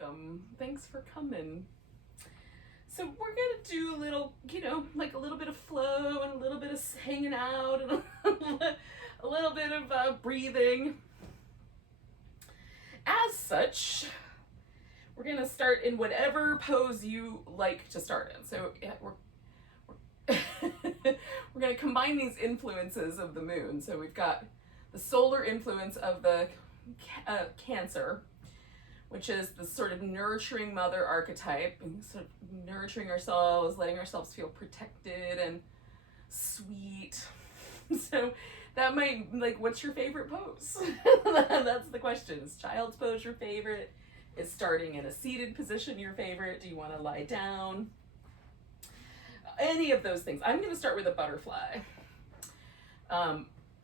welcome. Thanks for coming. So we're gonna do a little, like a little bit of flow and a little bit of hanging out and a little bit of breathing. As such, we're gonna start in whatever pose you like to start in. So yeah, we're gonna combine these influences of the moon. So we've got the solar influence of the Cancer, which is the sort of nurturing mother archetype, and sort of nurturing ourselves, letting ourselves feel protected and sweet. So that might, like, what's your favorite pose? That's the question. Is child's pose your favorite? Is starting in a seated position your favorite? Do you want to lie down? Any of those things. I'm going to start with a butterfly.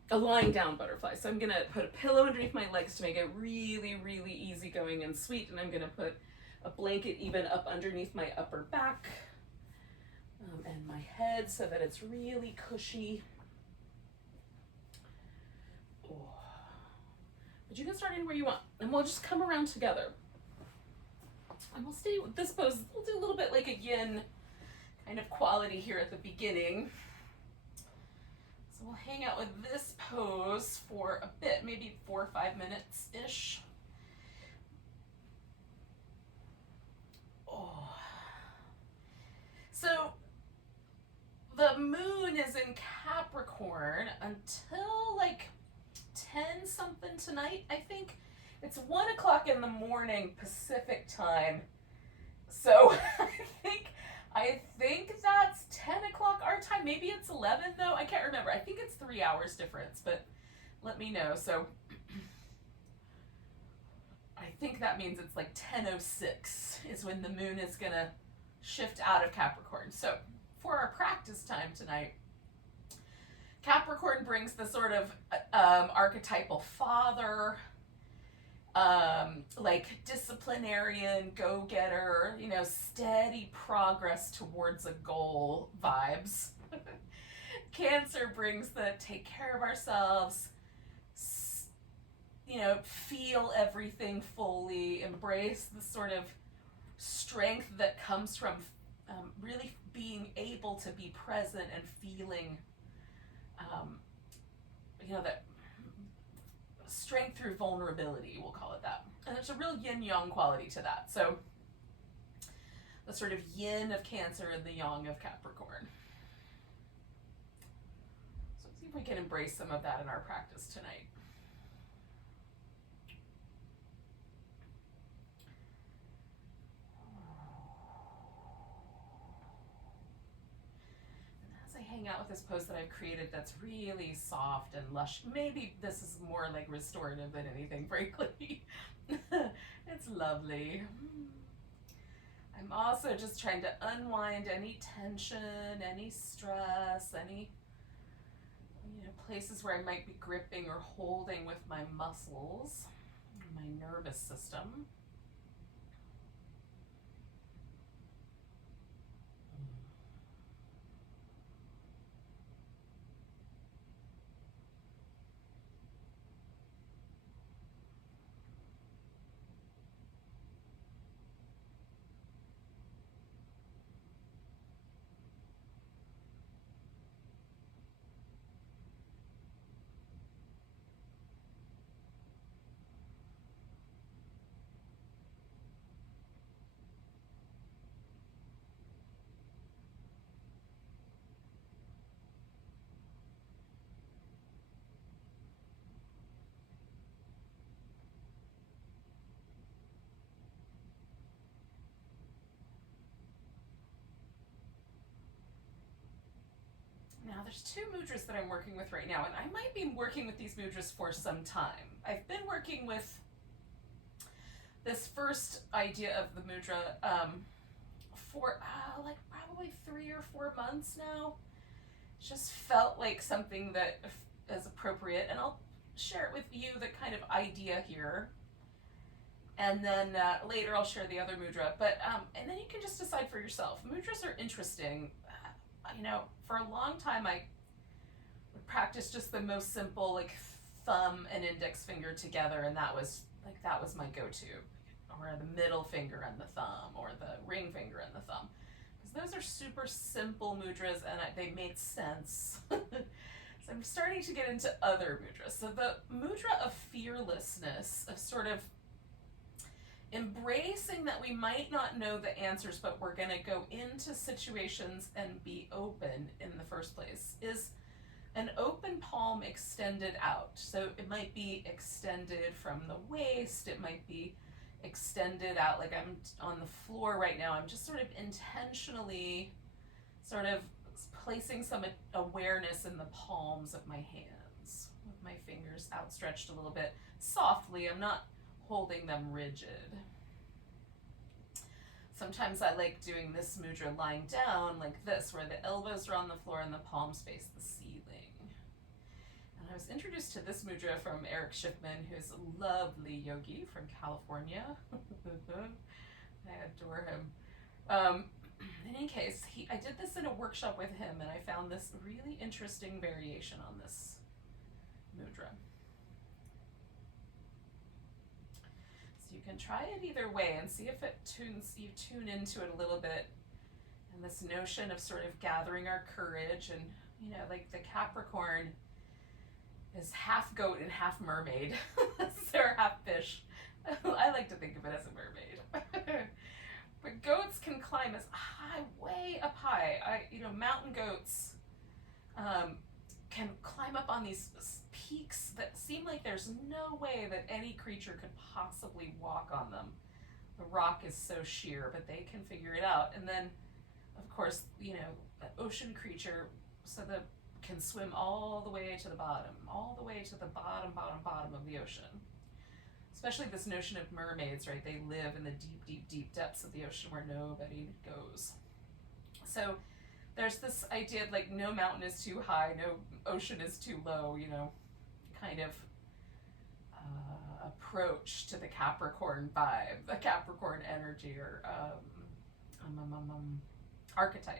A lying down butterfly. So I'm going to put a pillow underneath my legs to make it really, really easygoing and sweet. And I'm going to put a blanket even up underneath my upper back and my head so that it's really cushy. Oh. But you can start anywhere you want. And we'll just come around together. And we'll stay with this pose. We'll do a little bit like a yin kind of quality here at the beginning. So we'll hang out with this pose for a bit, maybe 4 or 5 minutes-ish. Oh. So the moon is in Capricorn until like 10 something tonight, I think. It's 1 o'clock in the morning Pacific time. So I think that's 10 o'clock our time. Maybe it's 11 though. I can't remember. I think it's 3 hours difference, but let me know. So I think that means it's like 10:06 is when the moon is gonna shift out of Capricorn. So for our practice time tonight, Capricorn brings the sort of archetypal father, like disciplinarian, go-getter, steady progress towards a goal vibes. Cancer brings the take care of ourselves, feel everything fully, embrace the sort of strength that comes from really being able to be present and feeling, that strength through vulnerability, we'll call it that. And there's a real yin-yang quality to that. So the sort of yin of Cancer and the yang of Capricorn. So let's see if we can embrace some of that in our practice tonight. Hang out with this pose that I've created that's really soft and lush. Maybe this is more like restorative than anything, frankly. It's lovely. I'm also just trying to unwind any tension, any stress, any places where I might be gripping or holding with my muscles, my nervous system. Now there's 2 mudras that I'm working with right now, and I might be working with these mudras for some time. I've been working with this first idea of the mudra for like probably 3 or 4 months now. It just felt like something that is appropriate, and I'll share it with you, the kind of idea here. And then later I'll share the other mudra, but and then you can just decide for yourself. Mudras are interesting. For a long time I would practice just the most simple, like thumb and index finger together, and that was my go-to. or the middle finger and the thumb, or the ring finger and the thumb. Because those are super simple mudras and they made sense. So I'm starting to get into other mudras. So the mudra of fearlessness, of sort of embracing that we might not know the answers, but we're going to go into situations and be open in the first place, is an open palm extended out. So it might be extended from the waist, it might be extended out like I'm on the floor right now. I'm just sort of intentionally sort of placing some awareness in the palms of my hands, with my fingers outstretched a little bit softly. I'm not holding them rigid. Sometimes I like doing this mudra lying down like this, where the elbows are on the floor and the palms face the ceiling. And I was introduced to this mudra from Eric Schiffman, who's a lovely yogi from California. I adore him. In any case, I did this in a workshop with him, and I found this really interesting variation on this mudra. So you can try it either way and see if you tune into it a little bit. And this notion of sort of gathering our courage, and like the Capricorn is half goat and half mermaid. Or half fish. I like to think of it as a mermaid. But goats can climb as high, way up high. Mountain goats can climb up on these peaks that seem like there's no way that any creature could possibly walk on them. The rock is so sheer, but they can figure it out. And then, of course, an ocean creature, so can swim all the way to the bottom, bottom of the ocean. Especially this notion of mermaids, right? They live in the deep depths of the ocean where nobody goes. So there's this idea of like no mountain is too high, no ocean is too low, kind of approach to the Capricorn vibe, the Capricorn energy, or archetype.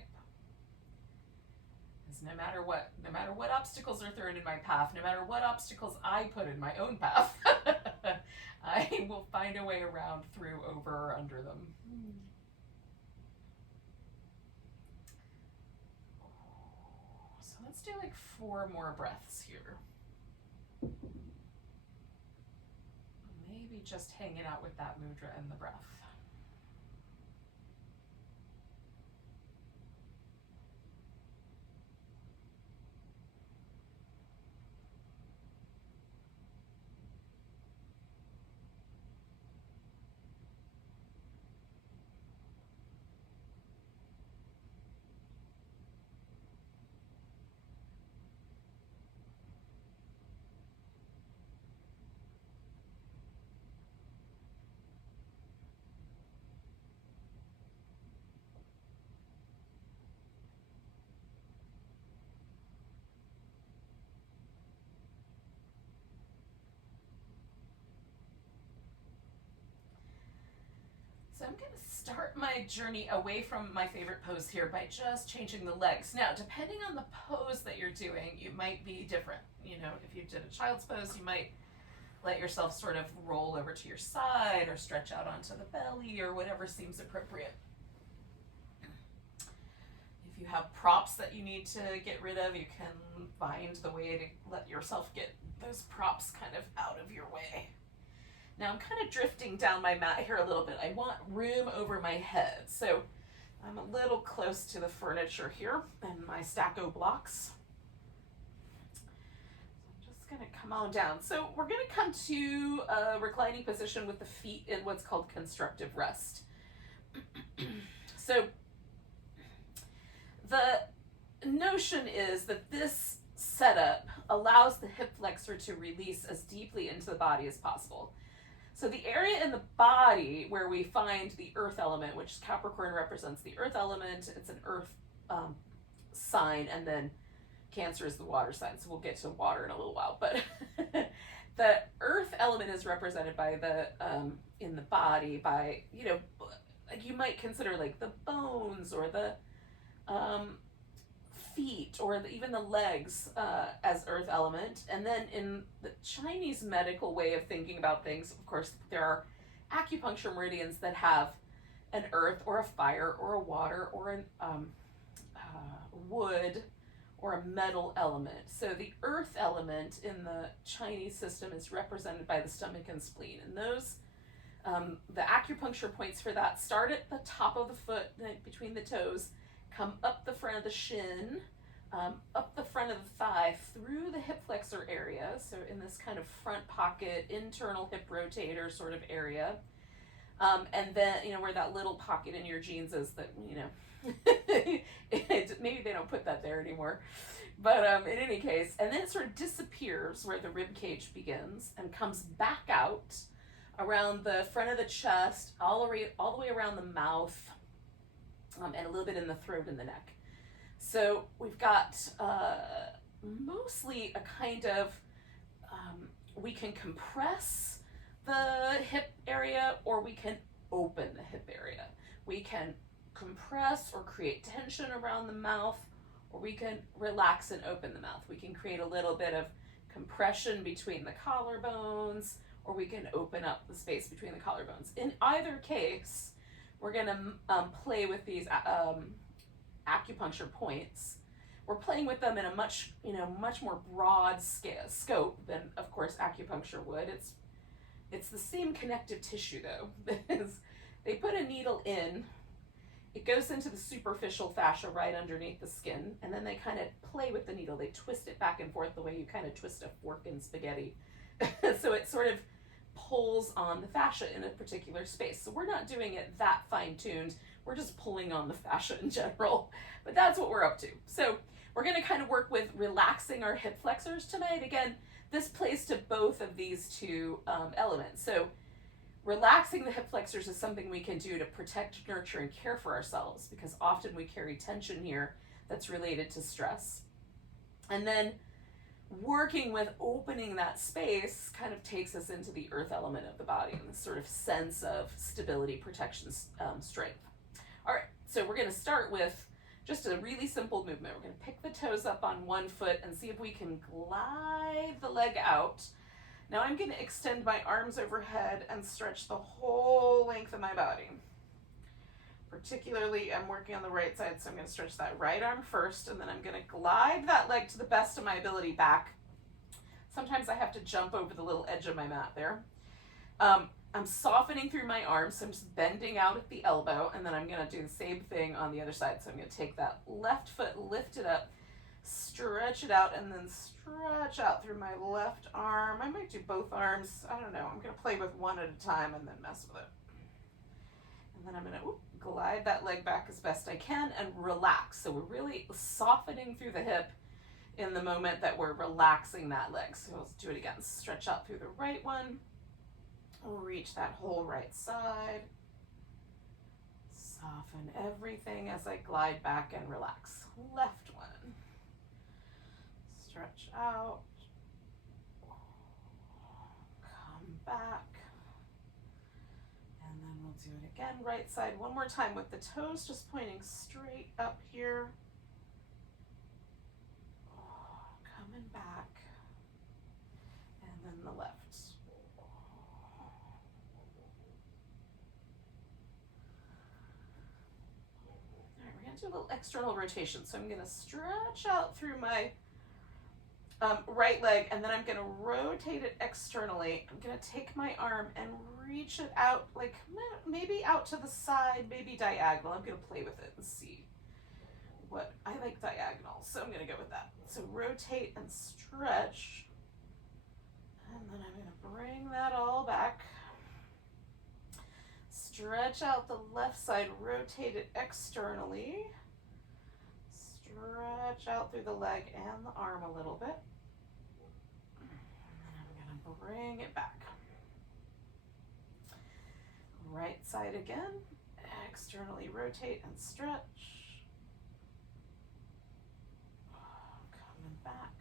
Is no matter what obstacles are thrown in my path, no matter what obstacles I put in my own path, I will find a way around, through, over, or under them. So let's do like 4 more breaths here. Maybe just hanging out with that mudra and the breath. So I'm going to start my journey away from my favorite pose here by just changing the legs. Now, depending on the pose that you're doing, it might be different. If you did a child's pose, you might let yourself sort of roll over to your side or stretch out onto the belly or whatever seems appropriate. If you have props that you need to get rid of, you can find the way to let yourself get those props kind of out of your way. Now I'm kind of drifting down my mat here a little bit. I want room over my head. So I'm a little close to the furniture here and my stacko blocks. So I'm just going to come on down. So we're going to come to a reclining position with the feet in what's called constructive rest. So the notion is that this setup allows the hip flexor to release as deeply into the body as possible. So the area in the body where we find the earth element, which Capricorn represents the earth element, it's an earth sign, and then Cancer is the water sign. So we'll get to water in a little while. But the earth element is represented by the, in the body by, you might consider like the bones or the feet or even the legs as earth element. And then in the Chinese medical way of thinking about things, of course, there are acupuncture meridians that have an earth or a fire or a water or an wood or a metal element. So the earth element in the Chinese system is represented by the stomach and spleen, and those the acupuncture points for that start at the top of the foot, between the toes, come up the front of the shin, up the front of the thigh, through the hip flexor area, so in this kind of front pocket, internal hip rotator sort of area, and then, where that little pocket in your jeans is that, maybe they don't put that there anymore, but in any case, and then it sort of disappears where the rib cage begins and comes back out around the front of the chest, all the way around the mouth, and a little bit in the throat and the neck. So we've got mostly a kind of, we can compress the hip area or we can open the hip area. We can compress or create tension around the mouth, or we can relax and open the mouth. We can create a little bit of compression between the collarbones, or we can open up the space between the collarbones. In either case, we're going to play with these acupuncture points. We're playing with them in a much more broad scope than, of course, acupuncture would. It's the same connective tissue, though. They put a needle in, it goes into the superficial fascia right underneath the skin, and then they kind of play with the needle. They twist it back and forth the way you kind of twist a fork in spaghetti. So it sort of pulls on the fascia in a particular space. So we're not doing it that fine-tuned. We're just pulling on the fascia in general. But that's what we're up to. So we're going to kind of work with relaxing our hip flexors tonight. Again, this plays to both of these two elements. So relaxing the hip flexors is something we can do to protect, nurture, and care for ourselves, because often we carry tension here that's related to stress. And then working with opening that space kind of takes us into the earth element of the body and this sort of sense of stability, protection, strength. All right, so we're going to start with just a really simple movement. We're going to pick the toes up on one foot and see if we can glide the leg out. Now I'm going to extend my arms overhead and stretch the whole length of my body. Particularly, I'm working on the right side, so I'm going to stretch that right arm first, and then I'm going to glide that leg to the best of my ability back. Sometimes I have to jump over the little edge of my mat there. I'm softening through my arms, so I'm just bending out at the elbow, and then I'm going to do the same thing on the other side. So I'm going to take that left foot, lift it up, stretch it out, and then stretch out through my left arm. I might do both arms. I don't know. I'm going to play with one at a time and then mess with it. And then I'm going to glide that leg back as best I can and relax. So we're really softening through the hip in the moment that we're relaxing that leg. So let's do it again. Stretch out through the right one. Reach that whole right side. Soften everything as I glide back and relax. Left one. Stretch out. Come back. And then we'll do it again. Right side one more time with the toes just pointing straight up here. Coming back. And then the left. Do a little external rotation. So I'm going to stretch out through my right leg, and then I'm going to rotate it externally. I'm going to take my arm and reach it out, like maybe out to the side, maybe diagonal. I'm going to play with it and see what I like diagonal. So I'm going to go with that. So rotate and stretch, and then I'm going to bring that all back. Stretch out the left side, rotate it externally. Stretch out through the leg and the arm a little bit. And then I'm going to bring it back. Right side again. Externally rotate and stretch. Coming back.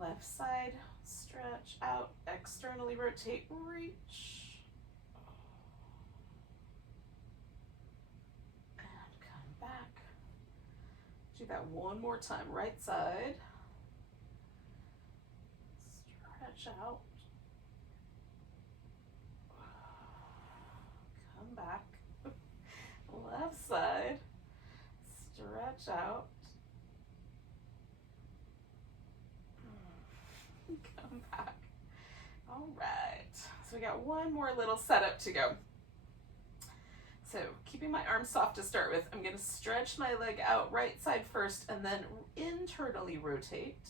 Left side, stretch out, externally rotate, reach. Back. Do that one more time. Right side. Stretch out. stretch out. Come back. All right, so we got one more little setup to go. So keeping my arms soft to start with, I'm gonna stretch my leg out right side first and then internally rotate.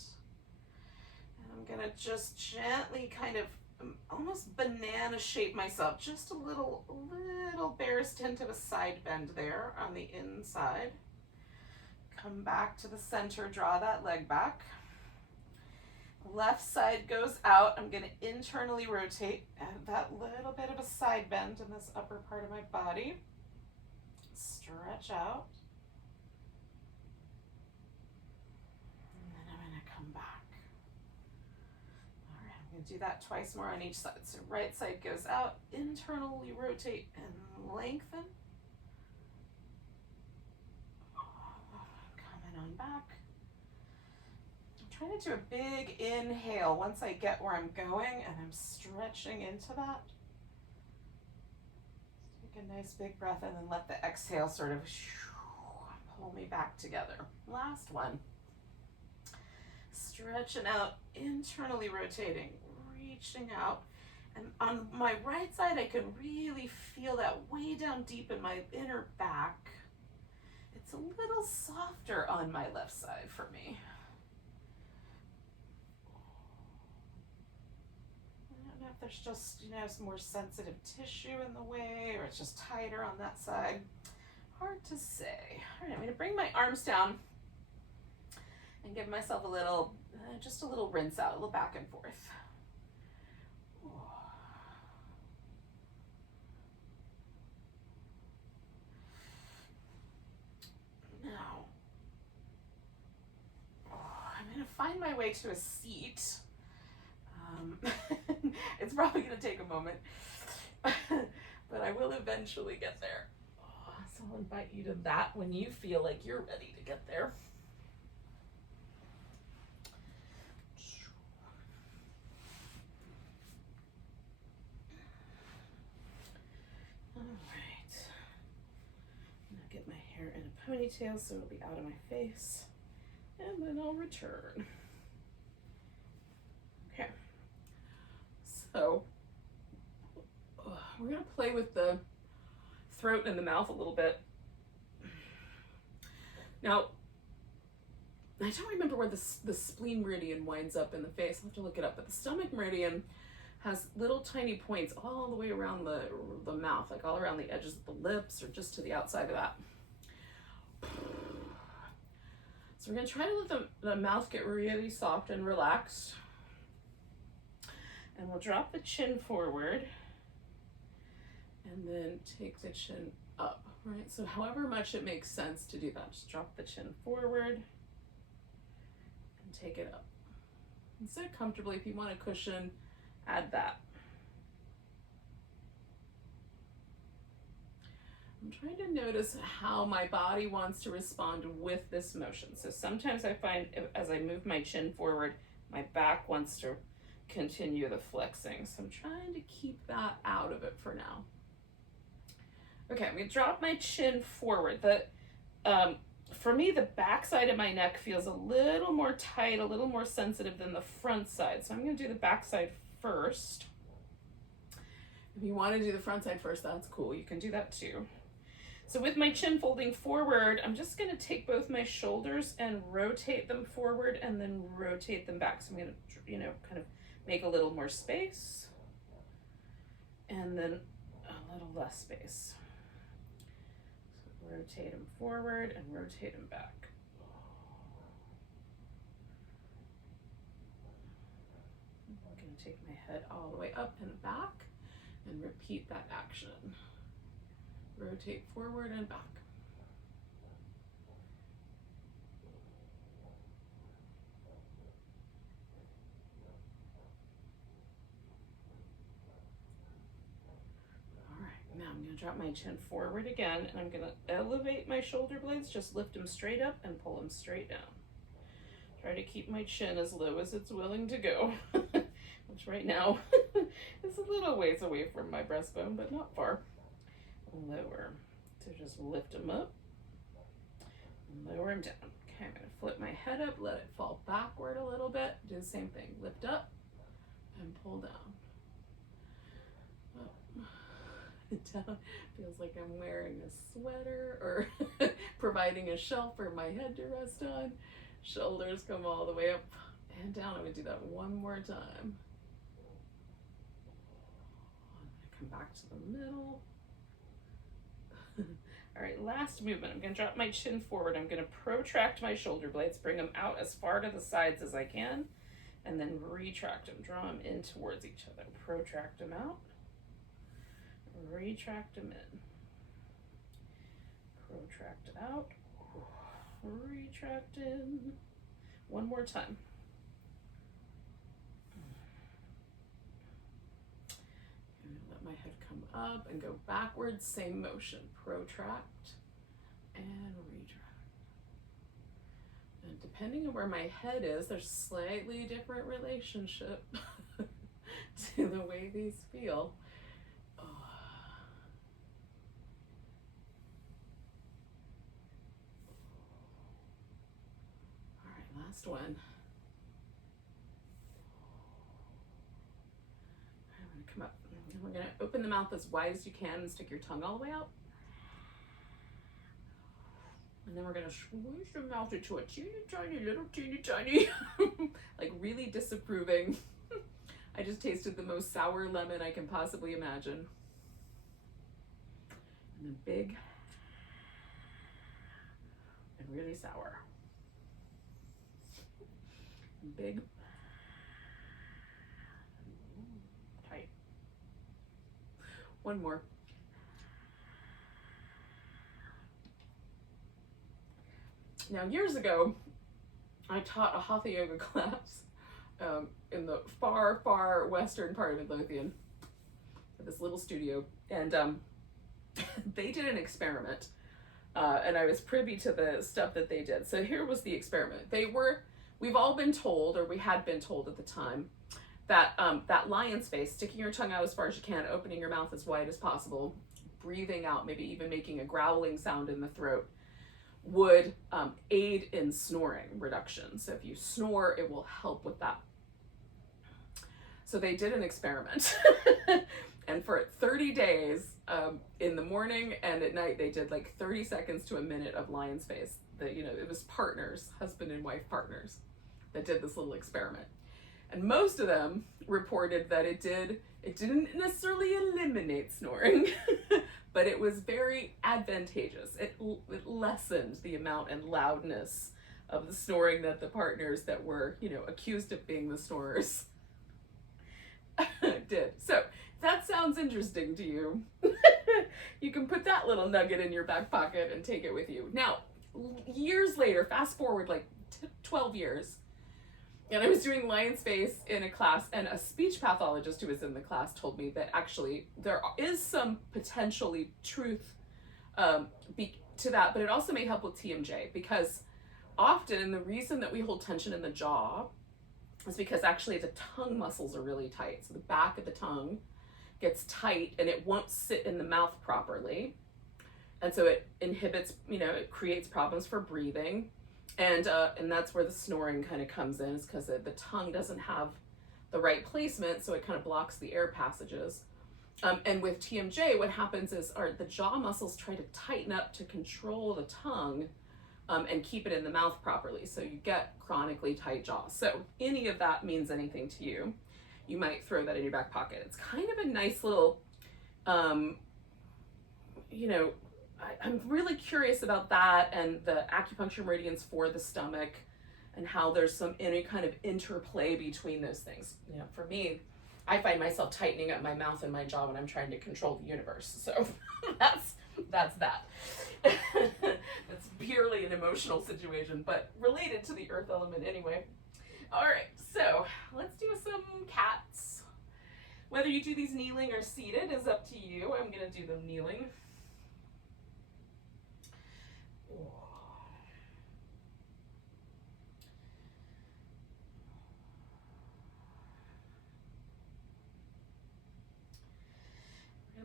And I'm gonna just gently kind of almost banana shape myself, just a little bear's hint of a side bend there on the inside. Come back to the center, draw that leg back. Left side goes out. I'm going to internally rotate, add that little bit of a side bend in this upper part of my body. Stretch out. And then I'm going to come back. All right, I'm going to do that twice more on each side. So right side goes out, internally rotate and lengthen. Coming on back. I'm trying to do a big inhale once I get where I'm going, and I'm stretching into that. Take a nice big breath and then let the exhale sort of pull me back together. Last one. Stretching out, internally rotating, reaching out. And on my right side, I can really feel that way down deep in my inner back. It's a little softer on my left side for me. If there's just, some more sensitive tissue in the way, or it's just tighter on that side. Hard to say. All right, I'm going to bring my arms down and give myself a little, just a little rinse out, a little back and forth. Now, I'm going to find my way to a seat. It's probably going to take a moment, but I will eventually get there. So I'll invite you to that when you feel like you're ready to get there. All right. I'm going to get my hair in a ponytail so it'll be out of my face, and then I'll return. Okay. So we're going to play with the throat and the mouth a little bit. Now, I don't remember where the spleen meridian winds up in the face. I'll have to look it up. But the stomach meridian has little tiny points all the way around the mouth, like all around the edges of the lips or just to the outside of that. So we're going to try to let the mouth get really soft and relaxed. And we'll drop the chin forward and then take the chin up, right? So however much it makes sense to do that, just drop the chin forward and take it up. And sit comfortably. If you want a cushion, add that. I'm trying to notice how my body wants to respond with this motion. So sometimes I find as I move my chin forward, my back wants to continue the flexing. So I'm trying to keep that out of it for now. Okay, I'm going to drop my chin forward. For me, the back side of my neck feels a little more tight, a little more sensitive than the front side. So I'm going to do the back side first. If you want to do the front side first, that's cool. You can do that too. So with my chin folding forward, I'm just going to take both my shoulders and rotate them forward and then rotate them back. So I'm going to, kind of make a little more space and then a little less space. So rotate them forward and rotate them back. I'm going to take my head all the way up and back and repeat that action. Rotate forward and back. All right, now I'm going to drop my chin forward again, and I'm going to elevate my shoulder blades, just lift them straight up and pull them straight down. Try to keep my chin as low as it's willing to go, which right now is a little ways away from my breastbone, but not far. Lower. So just lift them up Lower him down. Okay, I'm going to flip my head up, let it fall backward a little bit. Do the same thing. Lift up and pull down. Up and down. Feels like I'm wearing a sweater or providing a shelf for my head to rest on. Shoulders come all the way up and down. I'm going to do that one more time. I'm going to come back to the middle. All right, last movement. I'm going to drop my chin forward. I'm going to protract my shoulder blades, bring them out as far to the sides as I can, and then retract them. Draw them in towards each other. Protract them out. Retract them in. Protract out. Retract in. One more time. Let my head come up and go backwards. Same motion. Protract and retract. And depending on where my head is, there's slightly different relationship to the way these feel. Last one. I'm going to come up and we're going to open the mouth as wide as you can and stick your tongue all the way out. And then we're going to squeeze your mouth into a teeny tiny, like really disapproving. I just tasted the most sour lemon I can possibly imagine. And then big and really sour. Big, tight. One more. Now, years ago, I taught a hatha yoga class in the far, far western part of Midlothian, at this little studio, and they did an experiment, and I was privy to the stuff that they did. So here was the experiment. We've all been told, or we had been told at the time, that that lion's face, sticking your tongue out as far as you can, opening your mouth as wide as possible, breathing out, maybe even making a growling sound in the throat, would aid in snoring reduction. So if you snore, it will help with that. So they did an experiment. And for 30 days, in the morning and at night, they did like 30 seconds to a minute of lion's face. It was partners, husband and wife partners, that did this little experiment. And most of them reported that it didn't necessarily eliminate snoring, but it was very advantageous. It lessened the amount and loudness of the snoring that the partners that were, accused of being the snorers did. So if that sounds interesting to you, you can put that little nugget in your back pocket and take it with you. Now, years later, fast forward like 12 years, and I was doing lion's face in a class, and a speech pathologist who was in the class told me that actually there is some potentially truth to that, but it also may help with TMJ, because often the reason that we hold tension in the jaw is because actually the tongue muscles are really tight. So the back of the tongue gets tight and it won't sit in the mouth properly. And so it inhibits, it creates problems for breathing. And that's where the snoring kind of comes in, is because the tongue doesn't have the right placement, so it kind of blocks the air passages. And with TMJ, what happens is the jaw muscles try to tighten up to control the tongue and keep it in the mouth properly. So you get chronically tight jaws. So any of that means anything to you, you might throw that in your back pocket. It's kind of a nice little, I'm really curious about that and the acupuncture meridians for the stomach and how there's any kind of interplay between those things. For me, I find myself tightening up my mouth and my jaw when I'm trying to control the universe. So that's that. It's purely an emotional situation, but related to the earth element anyway. All right, so let's do some cats. Whether you do these kneeling or seated is up to you. I'm gonna do them kneeling.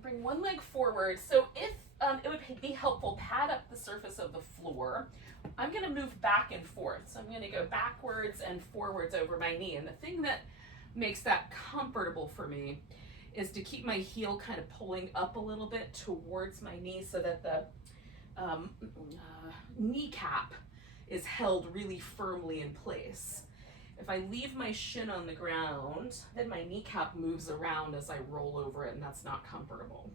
Bring one leg forward. So if it would be helpful, pad up the surface of the floor, I'm going to move back and forth. So I'm going to go backwards and forwards over my knee. And the thing that makes that comfortable for me is to keep my heel kind of pulling up a little bit towards my knee so that the kneecap is held really firmly in place. If I leave my shin on the ground, then my kneecap moves around as I roll over it, and that's not comfortable.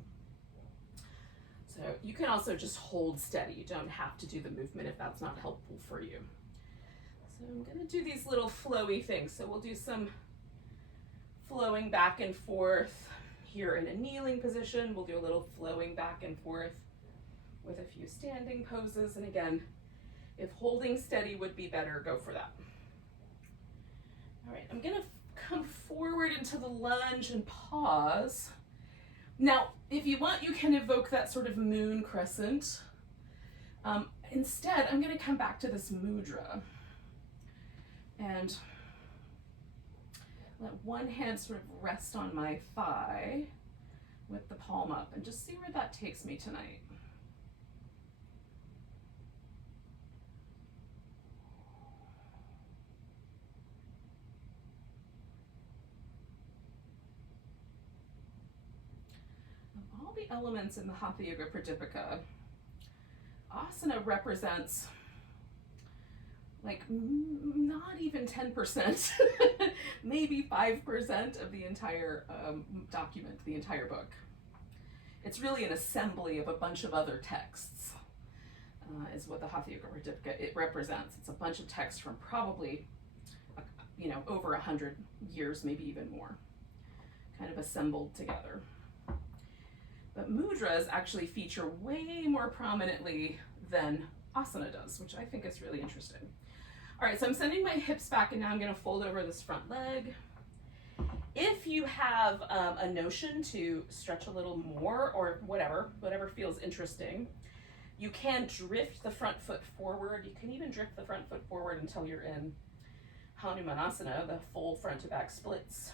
So you can also just hold steady. You don't have to do the movement if that's not helpful for you. So I'm going to do these little flowy things. So we'll do some flowing back and forth here in a kneeling position. We'll do a little flowing back and forth with a few standing poses. And again, if holding steady would be better, go for that. All right, I'm gonna come forward into the lunge and pause. Now, if you want, you can evoke that sort of moon crescent. Instead, I'm gonna come back to this mudra and let one hand sort of rest on my thigh with the palm up and just see where that takes me tonight. Of all the elements in the Hatha Yoga Pradipika, asana represents like not even 10%, maybe 5% of the entire document, the entire book. It's really an assembly of a bunch of other texts, is what the Hatha Yoga Pradipika it represents. It's a bunch of texts from probably, over 100 years, maybe even more, kind of assembled together. But mudras actually feature way more prominently than asana does, which I think is really interesting. All right, so I'm sending my hips back, and now I'm going to fold over this front leg. If you have a notion to stretch a little more, or whatever feels interesting, you can drift the front foot forward. You can even drift the front foot forward until you're in Hanumanasana, the full front to back splits,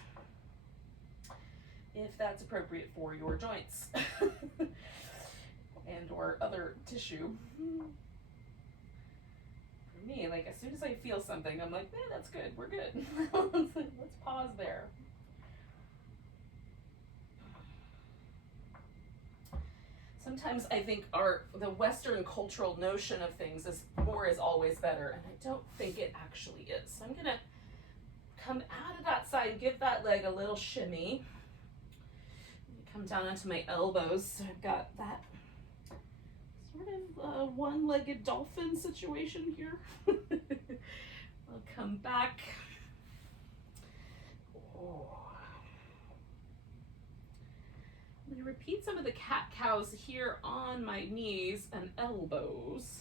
if that's appropriate for your joints and or other tissue. For me, like as soon as I feel something, I'm like, that's good, we're good. Let's pause there. Sometimes I think the Western cultural notion of things is more is always better, and I don't think it actually is. So I'm gonna come out of that side, give that leg a little shimmy. Come down onto my elbows, so I've got that sort of one-legged dolphin situation here. I'll come back. Oh. I'm going to repeat some of the cat-cows here on my knees and elbows.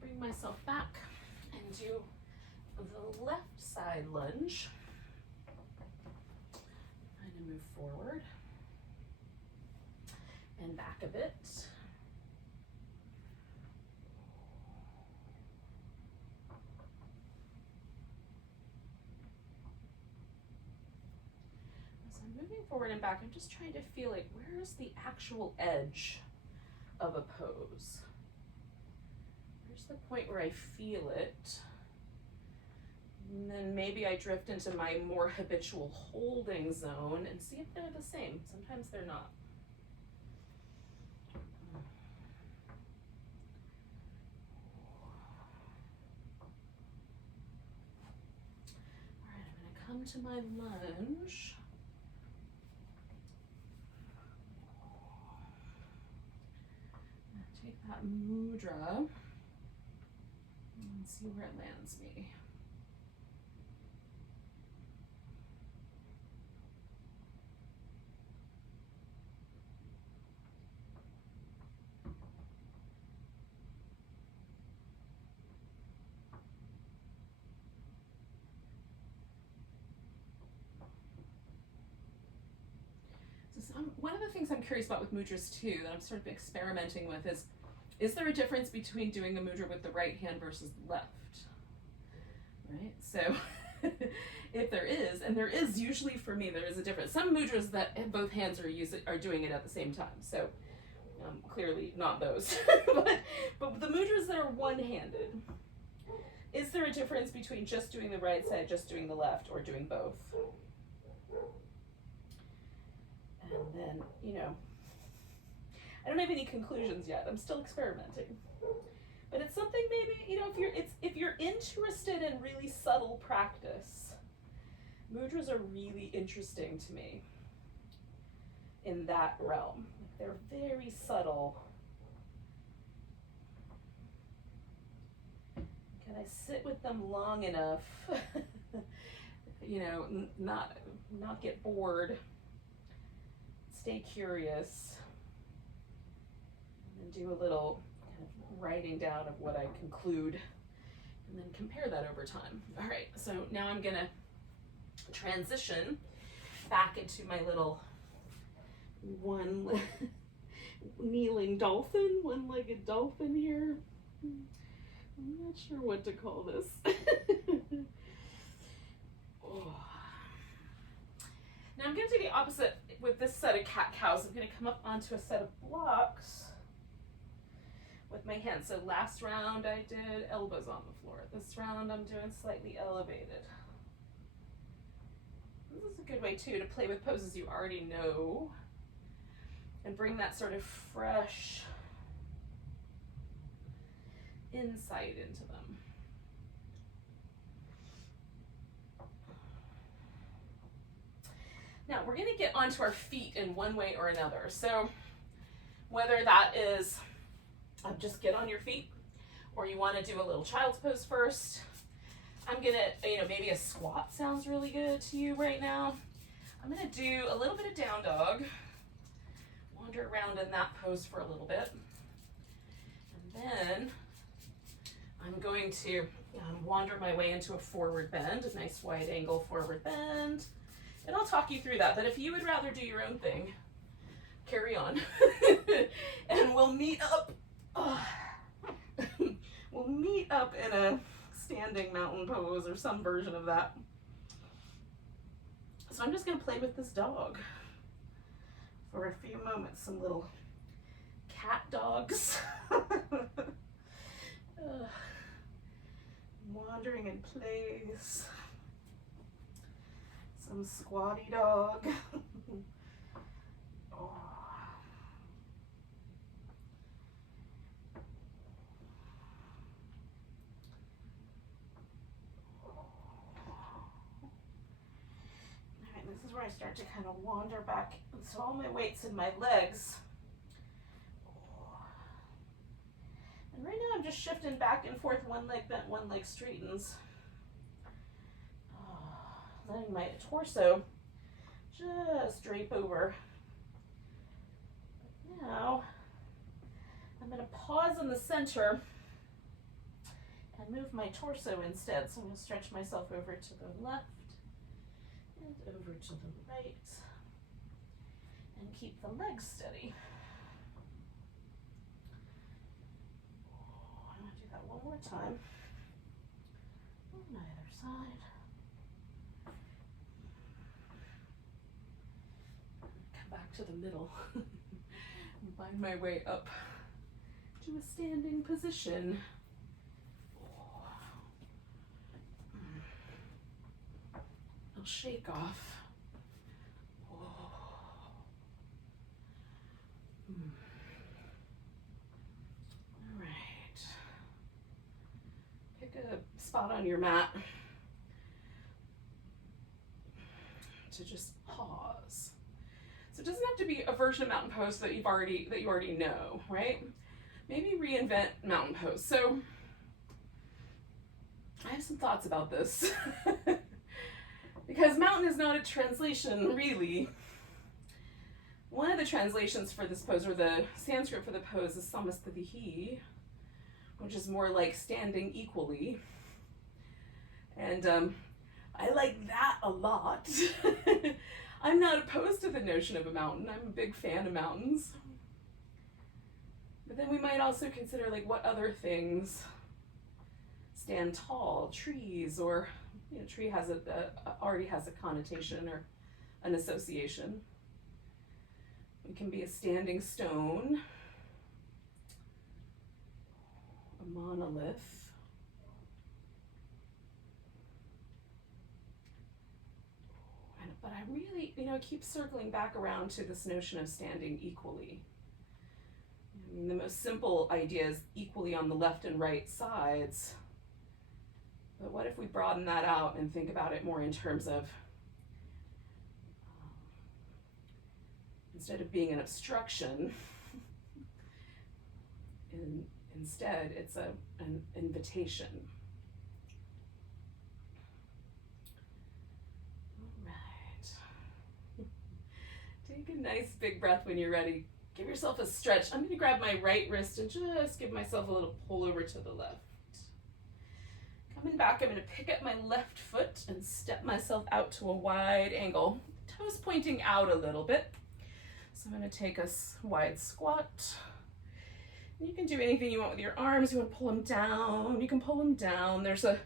Bring myself back and do the left side lunge. Kind of move forward and back a bit. As I'm moving forward and back, I'm just trying to feel like where's the actual edge of a pose? The point where I feel it, and then maybe I drift into my more habitual holding zone and see if they're the same. Sometimes they're not. All right, I'm going to come to my lunge. Take that mudra. See where it lands me. So one of the things I'm curious about with mudras too, that I'm sort of experimenting with, is Is there a difference between doing a mudra with the right hand versus the left? Right? So if there is, and there is usually for me, there is a difference. Some mudras that both hands are doing it at the same time. So clearly not those. but the mudras that are one-handed, is there a difference between just doing the right side, just doing the left, or doing both? And then, you know, I don't have any conclusions yet. I'm still experimenting. But it's something maybe, you know, if you're interested in really subtle practice, mudras are really interesting to me in that realm. They're very subtle. Can I sit with them long enough, you know, not get bored, stay curious, and then do a little kind of writing down of what I conclude, and then compare that over time. All right, so now I'm gonna transition back into my little kneeling dolphin, one-legged dolphin here. I'm not sure what to call this. Oh. Now I'm going to do the opposite with this set of cat-cows. I'm going to come up onto a set of blocks with my hands. So last round I did elbows on the floor. This round I'm doing slightly elevated. This is a good way too to play with poses you already know and bring that sort of fresh insight into them. Now we're going to get onto our feet in one way or another. So whether that is just get on your feet, or you want to do a little child's pose first. I'm going to, you know, maybe a squat sounds really good to you right now. I'm going to do a little bit of down dog. Wander around in that pose for a little bit. And then I'm going to wander my way into a forward bend, a nice wide angle forward bend. And I'll talk you through that. But if you would rather do your own thing, carry on. And we'll meet up. We'll meet up in a standing mountain pose or some version of that. So I'm just going to play with this dog for a few moments, some little cat dogs. Wandering in place. Some squatty dog. Oh. Alright, this is where I start to kind of wander back. So all my weight's in my legs. And right now I'm just shifting back and forth, one leg bent, one leg straightens. Letting my torso just drape over. But now I'm going to pause in the center and move my torso instead. So I'm going to stretch myself over to the left and over to the right and keep the legs steady. I'm going to do that one more time on either side. Back to the middle and find my way up to a standing position. I'll shake off. All right. Pick a spot on your mat to just pause. So it doesn't have to be a version of mountain pose that you already know, right? Maybe reinvent mountain pose. So I have some thoughts about this. Because mountain is not a translation, really. One of the translations for this pose, or the Sanskrit for the pose, is samastitihi, which is more like standing equally. And I like that a lot. I'm not opposed to the notion of a mountain. I'm a big fan of mountains. But then we might also consider like what other things stand tall, trees, or tree has already has a connotation or an association. It can be a standing stone, a monolith, but I really, keep circling back around to this notion of standing equally. I mean, the most simple idea is equally on the left and right sides. But what if we broaden that out and think about it more in terms of instead of being an obstruction, instead it's an invitation. All right. Take a nice big breath when you're ready. Give yourself a stretch. I'm going to grab my right wrist and just give myself a little pull over to the left. Coming back, I'm going to pick up my left foot and step myself out to a wide angle. Toes pointing out a little bit. So I'm going to take a wide squat. You can do anything you want with your arms. You want to pull them down, you can pull them down. There's a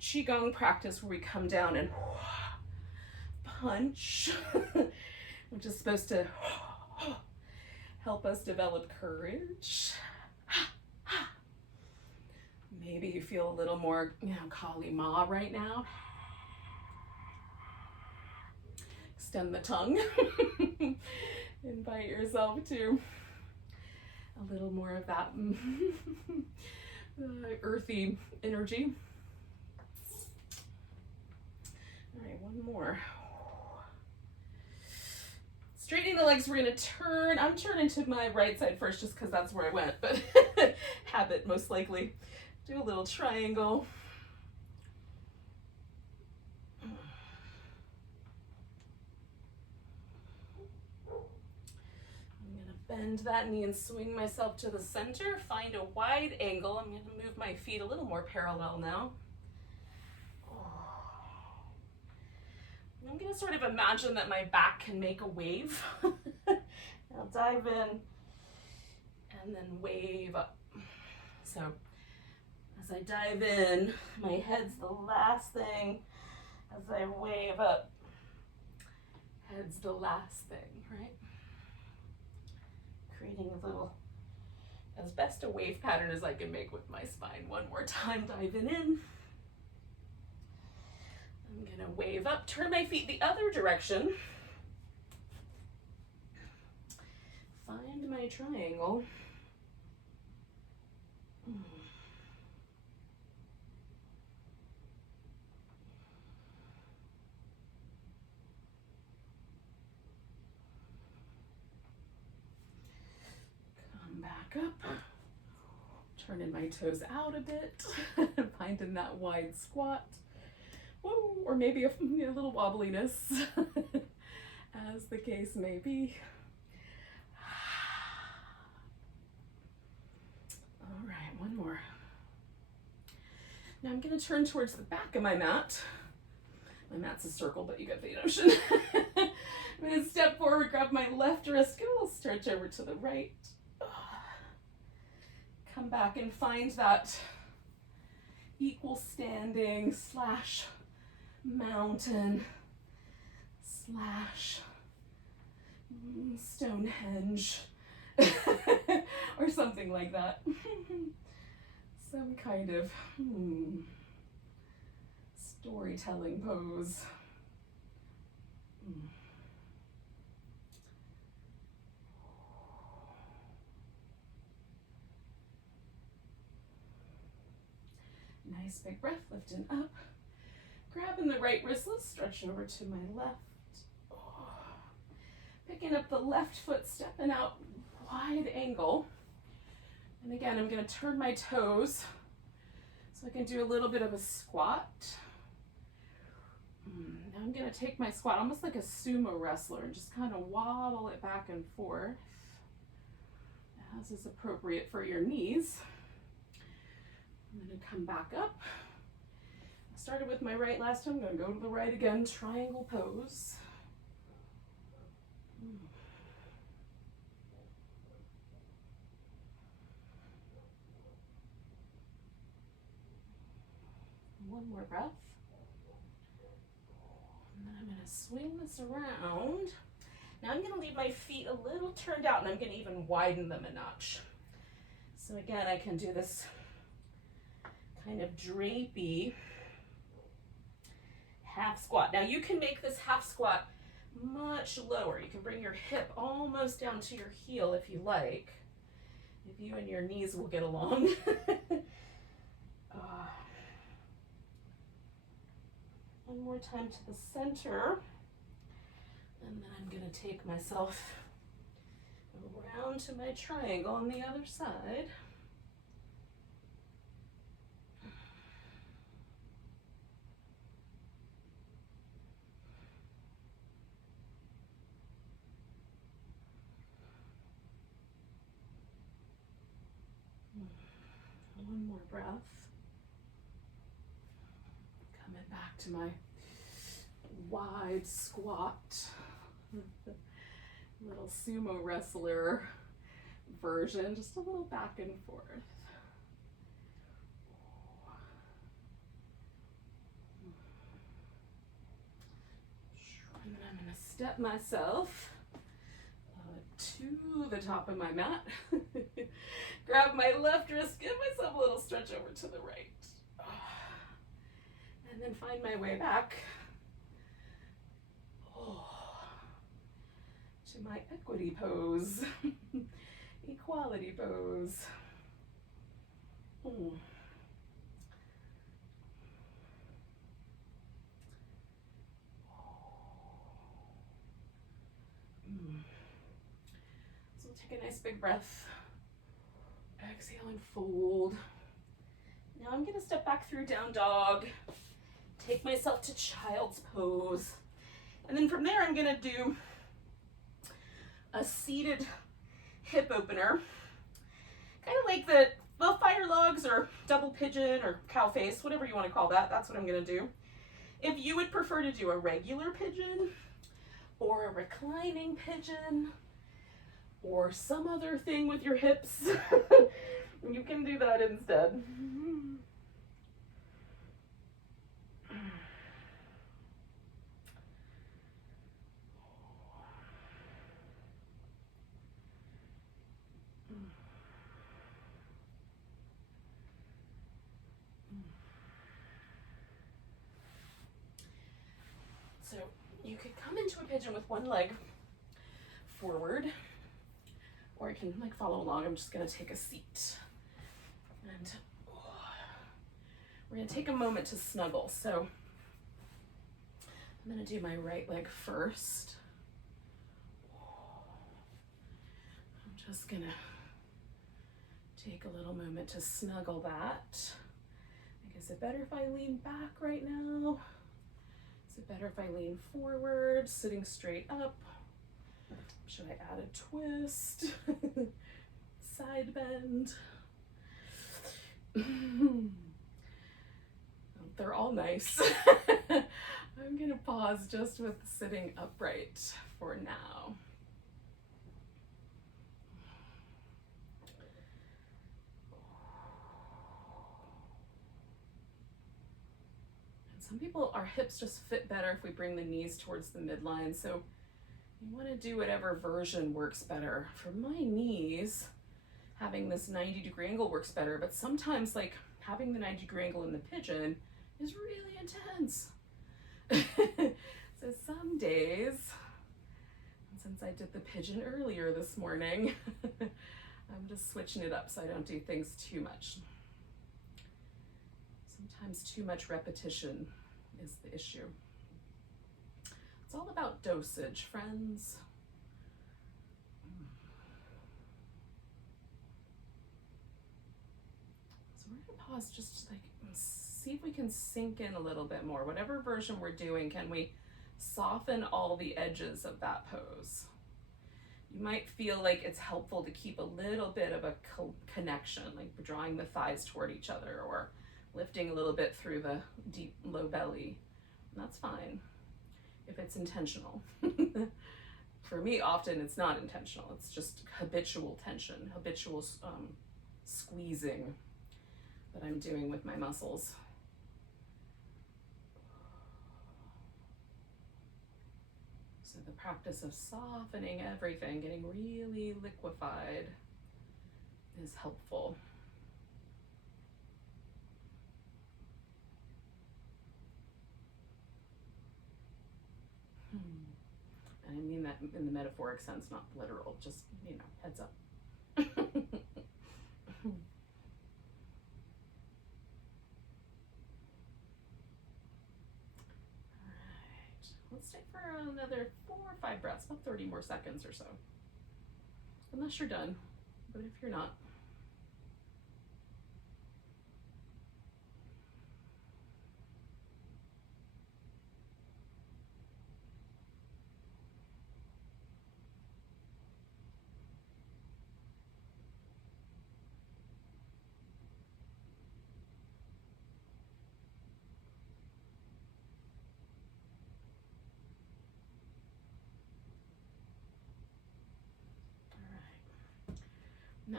Qigong practice where we come down and punch, which is supposed to help us develop courage. Maybe you feel a little more, Kali Ma right now. Extend the tongue. Invite yourself to a little more of that earthy energy. All right, one more. Straightening the legs, we're going to turn. I'm turning to my right side first just because that's where I went, but habit most likely. Do a little triangle. Bend that knee and swing myself to the center. Find a wide angle. I'm going to move my feet a little more parallel now. I'm going to sort of imagine that my back can make a wave. I'll dive in and then wave up. So as I dive in, my head's the last thing. As I wave up, head's the last thing, right? Creating a little, as best a wave pattern as I can make with my spine. One more time, diving in. I'm gonna wave up, turn my feet the other direction. Find my triangle. Back up, turning my toes out a bit, finding that wide squat. Woo, or maybe a little wobbliness, as the case may be. All right, one more. Now I'm going to turn towards the back of my mat. My mat's a circle, but you get the notion. I'm going to step forward, grab my left wrist, get a little stretch over to the right. Come back and find that equal standing / mountain / Stonehenge or something like that. Some kind of storytelling pose. Nice big breath, lifting up. Grabbing the right wrist, let's stretch over to my left. Picking up the left foot, stepping out wide angle. And again, I'm going to turn my toes so I can do a little bit of a squat. Now I'm going to take my squat almost like a sumo wrestler and just kind of waddle it back and forth as is appropriate for your knees. I'm going to come back up. I started with my right last time. I'm going to go to the right again, triangle pose. One more breath. And then I'm going to swing this around. Now I'm going to leave my feet a little turned out, and I'm going to even widen them a notch. So again, I can do this kind of drapey half squat. Now you can make this half squat much lower. You can bring your hip almost down to your heel if you like. If you and your knees will get along. One more time to the center. And then I'm going to take myself around to my triangle on the other side. One more breath. Coming back to my wide squat. Little sumo wrestler version, just a little back and forth. And then I'm going to step myself to the top of my mat. Grab my left wrist, give myself a little stretch over to the right. And then find my way back to my equity pose, equality pose. So take a nice big breath. Exhale and fold. Now I'm going to step back through down dog. Take myself to child's pose. And then from there I'm going to do a seated hip opener. Kind of like the, well, fire logs or double pigeon or cow face, whatever you want to call that. That's what I'm going to do. If you would prefer to do a regular pigeon or a reclining pigeon or some other thing with your hips, you can do that instead. So you could come into a pigeon with one leg forward, or you can like follow along. I'm just going to take a seat. And we're going to take a moment to snuggle. So I'm going to do my right leg first. I'm just going to take a little moment to snuggle that. Is it better if I lean back right now? Is it better if I lean forward, sitting straight up? Should I add a twist? Side bend? They're all nice. I'm gonna pause just with sitting upright for now. Some people, our hips just fit better if we bring the knees towards the midline. So you want to do whatever version works better. For my knees, having this 90-degree angle works better, but sometimes like having the 90-degree angle in the pigeon is really intense. So some days, and since I did the pigeon earlier this morning, I'm just switching it up so I don't do things too much. Sometimes too much repetition is the issue. It's all about dosage, friends. So we're gonna pause just to like see if we can sink in a little bit more. Whatever version we're doing, can we soften all the edges of that pose? You might feel like it's helpful to keep a little bit of a connection, like drawing the thighs toward each other or lifting a little bit through the deep low belly. And that's fine if it's intentional. For me, often it's not intentional. It's just habitual tension, habitual squeezing that I'm doing with my muscles. So the practice of softening everything, getting really liquefied, is helpful. And I mean that in the metaphoric sense, not literal, just, heads up. Let's stay for another 4 or 5 breaths, about 30 more seconds or so. Unless you're done, but if you're not. Now,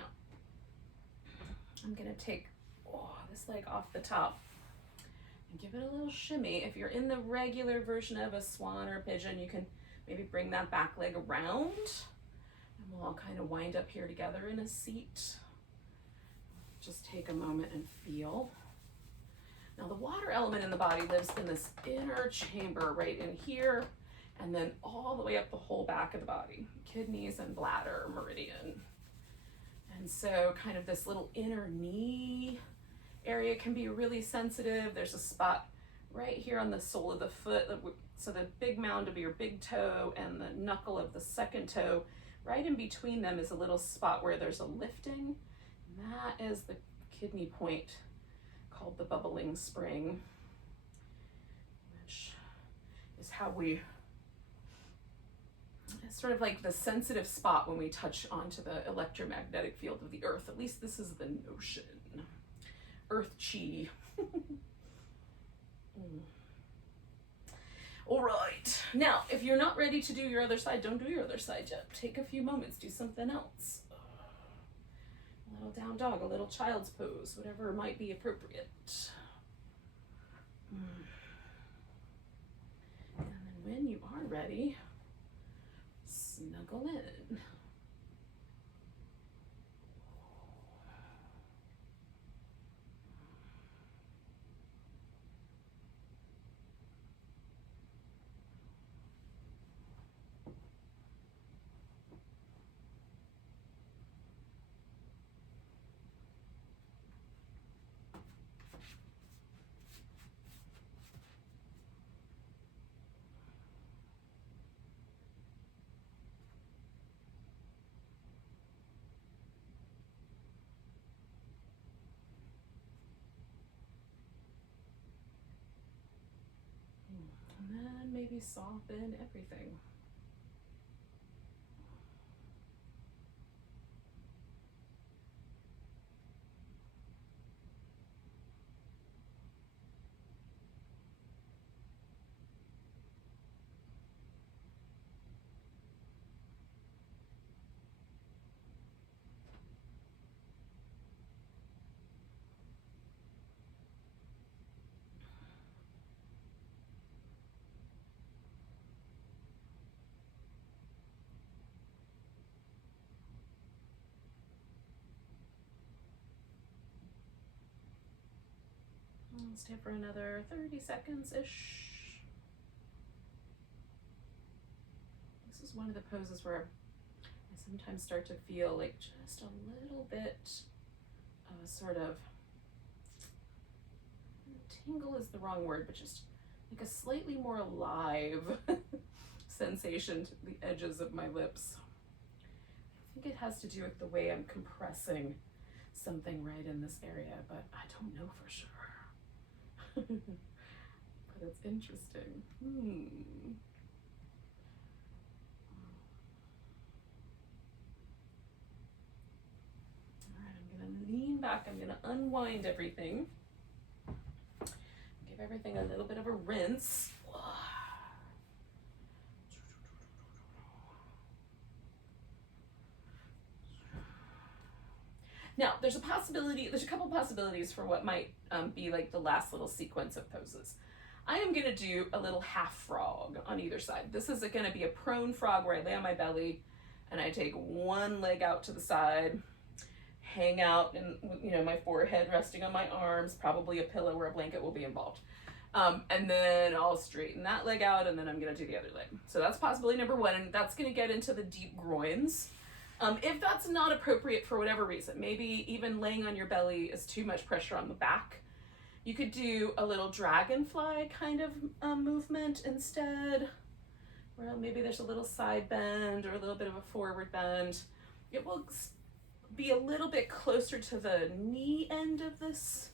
I'm going to take this leg off the top and give it a little shimmy. If you're in the regular version of a swan or pigeon, you can maybe bring that back leg around, and we'll all kind of wind up here together in a seat. Just take a moment and feel. Now, the water element in the body lives in this inner chamber right in here, and then all the way up the whole back of the body, kidneys and bladder meridian. And so kind of this little inner knee area can be really sensitive. There's a spot right here on the sole of the foot. So the big mound of your big toe and the knuckle of the second toe, right in between them is a little spot where there's a lifting. And that is the kidney point called the bubbling spring, which is how we, it's sort of like the sensitive spot when we touch onto the electromagnetic field of the earth. At least this is the notion. Earth chi. All right. Now, if you're not ready to do your other side, don't do your other side yet. Take a few moments, do something else. A little down dog, a little child's pose, whatever might be appropriate. And then when you are ready, snuggle in. And then maybe soften everything. Stay for another 30 seconds-ish. This is one of the poses where I sometimes start to feel like just a little bit of a sort of, tingle is the wrong word, but just like a slightly more alive sensation to the edges of my lips. I think it has to do with the way I'm compressing something right in this area, but I don't know for sure. But it's interesting. All right, I'm gonna lean back. I'm gonna unwind everything. Give everything a little bit of a rinse. Now, there's a couple possibilities for what might be like the last little sequence of poses. I am going to do a little half frog on either side. This is going to be a prone frog where I lay on my belly and I take one leg out to the side, hang out, and my forehead resting on my arms, probably a pillow or a blanket will be involved. And then I'll straighten that leg out, and then I'm going to do the other leg. So that's possibility number one, and that's going to get into the deep groins. If that's not appropriate for whatever reason, maybe even laying on your belly is too much pressure on the back, you could do a little dragonfly kind of movement instead. Well, maybe there's a little side bend or a little bit of a forward bend. It will be a little bit closer to the knee end of this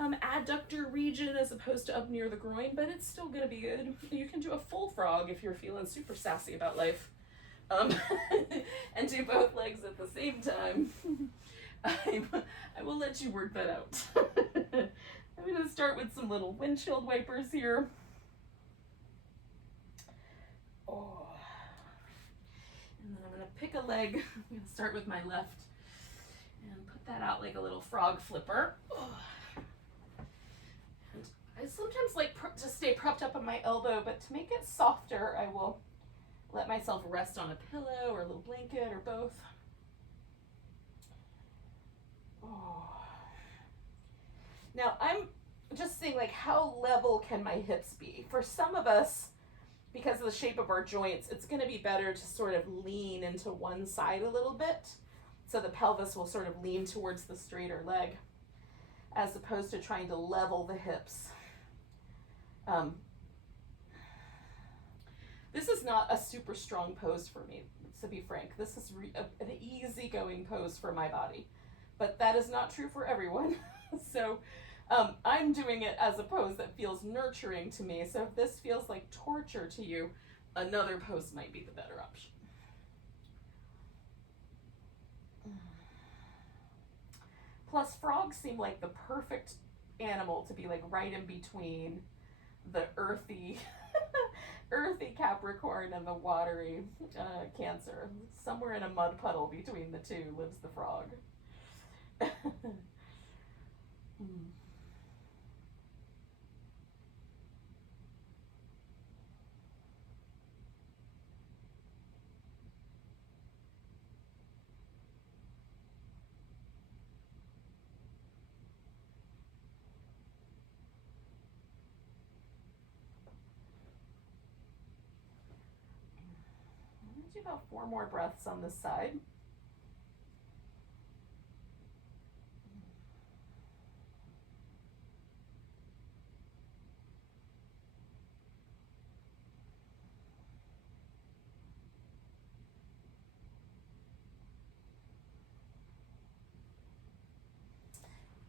adductor region as opposed to up near the groin, but it's still gonna be good. You can do a full frog if you're feeling super sassy about life, and do both legs at the same time. I will let you work that out. I'm gonna start with some little windshield wipers here. Oh. And then I'm gonna pick a leg. I'm gonna start with my left and put that out like a little frog flipper. Oh. And I sometimes like to stay propped up on my elbow, but to make it softer, I will let myself rest on a pillow or a little blanket or both. Oh. Now I'm just saying, like, how level can my hips be? For some of us, because of the shape of our joints, it's going to be better to sort of lean into one side a little bit, so the pelvis will sort of lean towards the straighter leg, as opposed to trying to level the hips. This is not a super strong pose for me, to be frank. This is an easygoing pose for my body, but that is not true for everyone. So I'm doing it as a pose that feels nurturing to me. So if this feels like torture to you, another pose might be the better option. Plus, frogs seem like the perfect animal to be like right in between the earthy Capricorn and the watery Cancer. Somewhere in a mud puddle between the two lives the frog. Do about 4 more breaths on this side.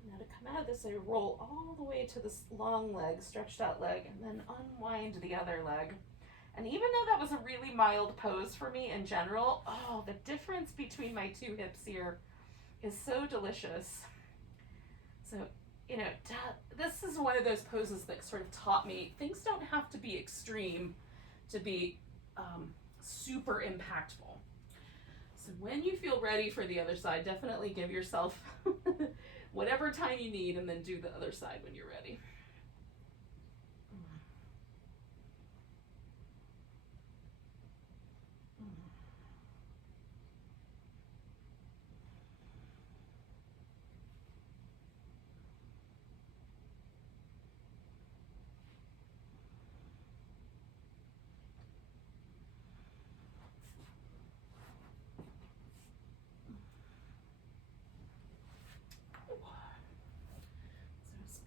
Now to come out of this, I roll all the way to this long leg, stretched out leg, and then unwind the other leg. And even though that was a really mild pose for me in general, oh, the difference between my two hips here is so delicious. So, this is one of those poses that sort of taught me things don't have to be extreme to be super impactful. So when you feel ready for the other side, definitely give yourself whatever time you need, and then do the other side when you're ready.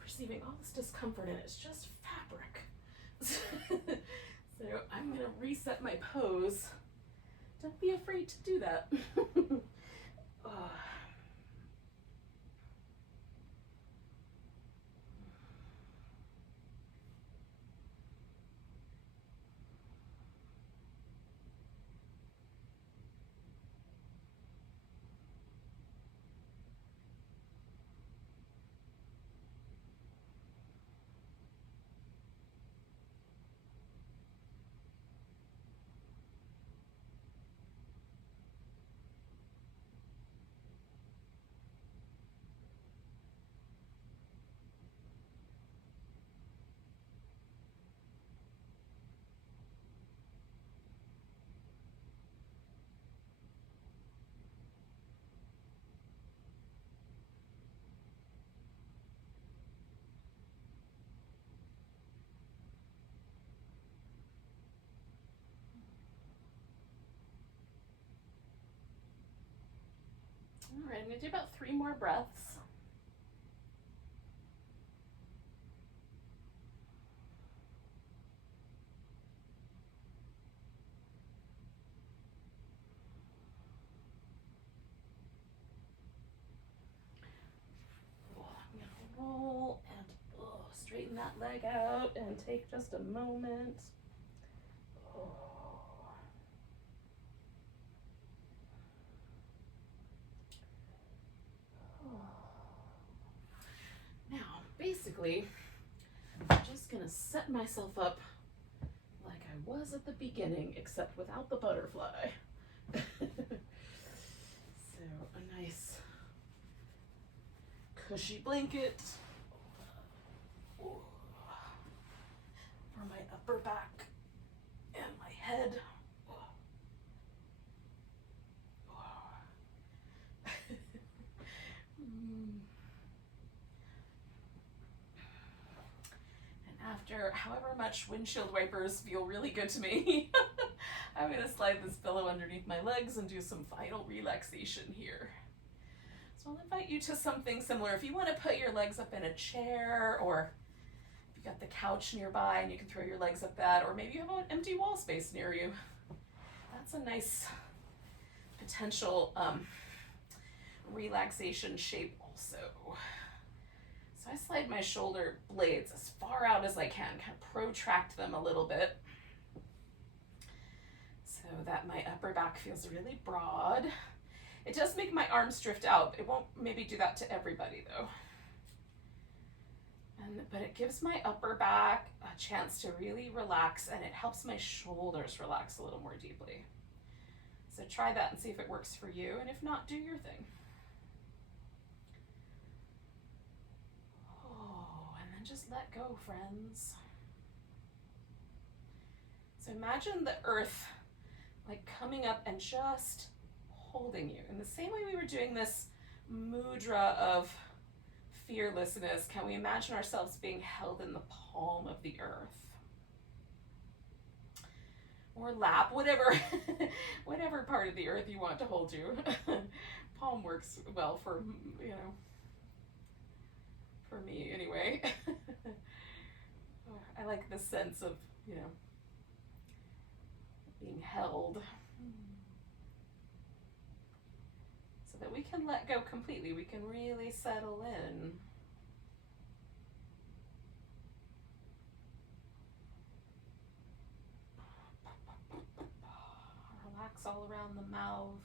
Perceiving all this discomfort, and it's just fabric. So I'm gonna reset my pose. Don't be afraid to do that. All right, I'm going to do about 3 more breaths. I'm going to roll and straighten that leg out and take just a moment. Now, basically, I'm just going to set myself up like I was at the beginning, except without the butterfly. So, a nice cushy blanket for my upper back and my head. After however much windshield wipers feel really good to me, I'm going to slide this pillow underneath my legs and do some final relaxation here. So I'll invite you to something similar. If you want to put your legs up in a chair, or if you've got the couch nearby and you can throw your legs up that, or maybe you have an empty wall space near you. That's a nice potential relaxation shape also. So I slide my shoulder blades as far out as I can, kind of protract them a little bit so that my upper back feels really broad. It does make my arms drift out. It won't maybe do that to everybody though. But it gives my upper back a chance to really relax, and it helps my shoulders relax a little more deeply. So try that and see if it works for you, and if not, do your thing. Just let go, friends. So imagine the earth like coming up and just holding you. In the same way we were doing this mudra of fearlessness, can we imagine ourselves being held in the palm of the earth? Or lap, whatever, whatever part of the earth you want to hold you. Palm works well for, you know, for me anyway. I like the sense of, you know, being held. So that we can let go completely. We can really settle in. Relax all around the mouth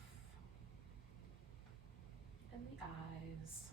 and the eyes.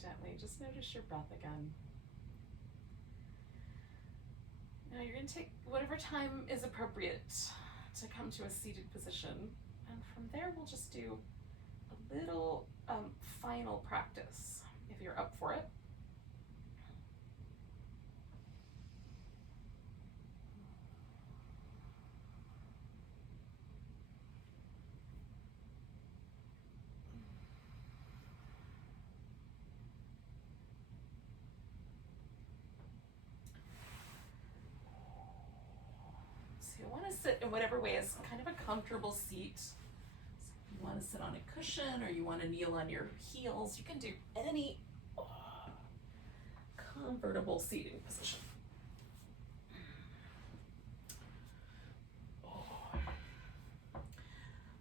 gently. Just notice your breath again. Now you're going to take whatever time is appropriate to come to a seated position. And from there, we'll just do a little final practice, if you're up for it. So you want to sit in whatever way is kind of a comfortable seat. So if you want to sit on a cushion or you want to kneel on your heels, you can do any comfortable seating position.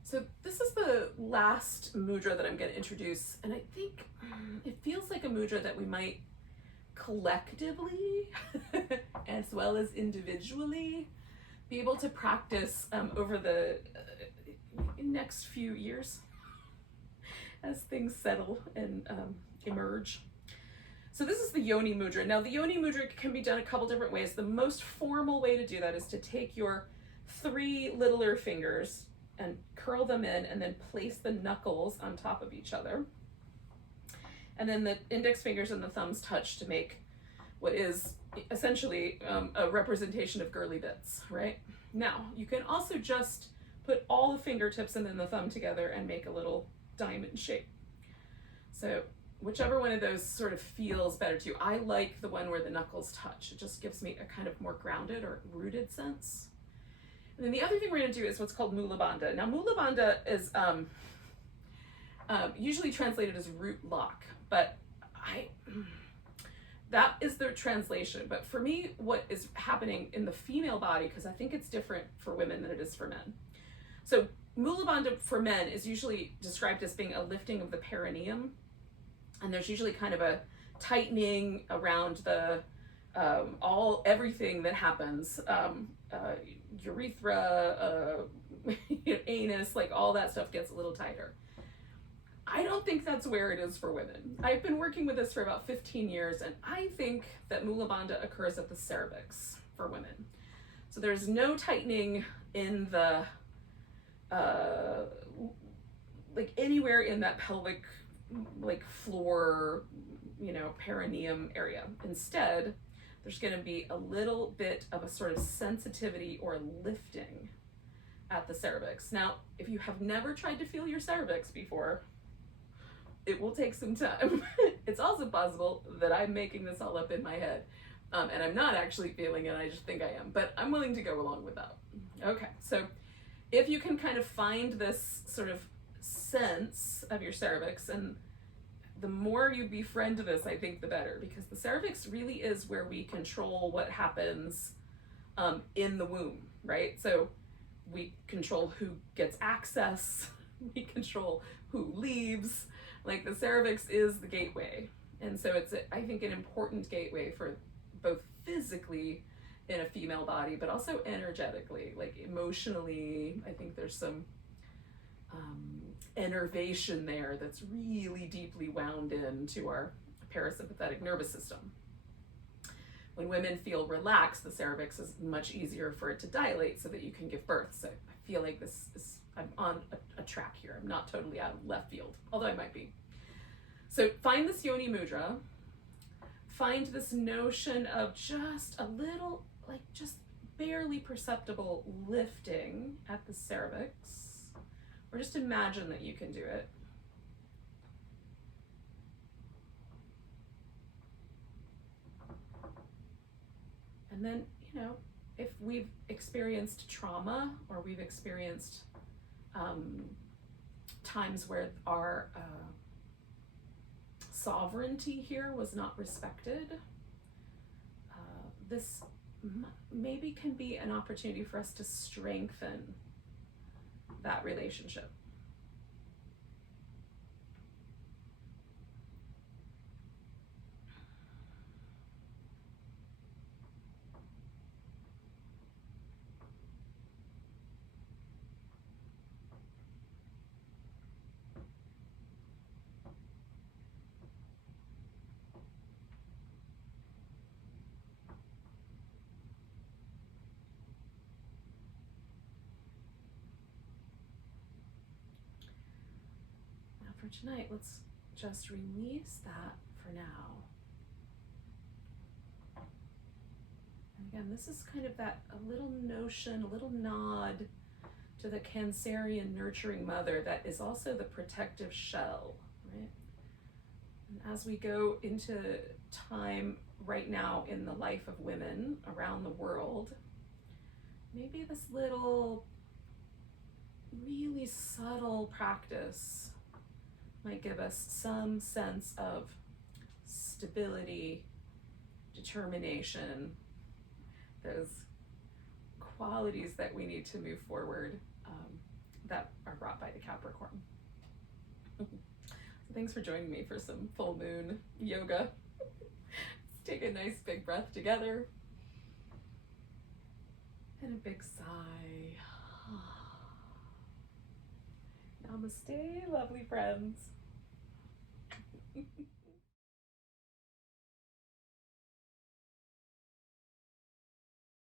So this is the last mudra that I'm going to introduce, and I think it feels like a mudra that we might collectively, as well as individually, be able to practice over the next few years as things settle and emerge. So this is the Yoni Mudra. Now the Yoni Mudra can be done a couple different ways. The most formal way to do that is to take your 3 littler fingers and curl them in and then place the knuckles on top of each other. And then the index fingers and the thumbs touch to make what is essentially a representation of girly bits, right? Now, you can also just put all the fingertips and then the thumb together and make a little diamond shape. So whichever one of those sort of feels better to you. I like the one where the knuckles touch. It just gives me a kind of more grounded or rooted sense. And then the other thing we're going to do is what's called Mulabanda. Now, Mulabanda is usually translated as root lock, but that is the translation. But for me, what is happening in the female body, because I think it's different for women than it is for men. So Mulabanda for men is usually described as being a lifting of the perineum, and there's usually kind of a tightening around the everything that happens. Urethra, anus, like all that stuff gets a little tighter. I don't think that's where it is for women. I've been working with this for about 15 years, and I think that Mulabanda occurs at the cervix for women. So there's no tightening in the, like anywhere in that pelvic, like floor, perineum area. Instead, there's going to be a little bit of a sort of sensitivity or lifting at the cervix. Now, if you have never tried to feel your cervix before, it will take some time. It's also possible that I'm making this all up in my head, and I'm not actually feeling it, I just think I am, but I'm willing to go along with that. Okay, so if you can kind of find this sort of sense of your cervix, and the more you befriend this, I think the better, because the cervix really is where we control what happens in the womb, right? So we control who gets access, we control who leaves. Like the cervix is the gateway. And so it's, I think, an important gateway for both physically in a female body, but also energetically, like emotionally. I think there's some innervation there that's really deeply wound into our parasympathetic nervous system. When women feel relaxed, the cervix is much easier for it to dilate so that you can give birth. So I feel like I'm on a track here. I'm not totally out of left field, although I might be. So find this Yoni Mudra. Find this notion of just a little, like just barely perceptible lifting at the cervix. Or just imagine that you can do it. And then, if we've experienced trauma or we've experienced times where our sovereignty here was not respected, this maybe can be an opportunity for us to strengthen that relationship. for tonight, let's just release that for now. And again, this is kind of that a little notion, a little nod to the Cancerian nurturing mother that is also the protective shell, right? And as we go into time right now in the life of women around the world, maybe this little really subtle practice might give us some sense of stability, determination, those qualities that we need to move forward that are brought by the Capricorn. So thanks for joining me for some full moon yoga. Let's take a nice big breath together. And a big sigh. Namaste, lovely friends.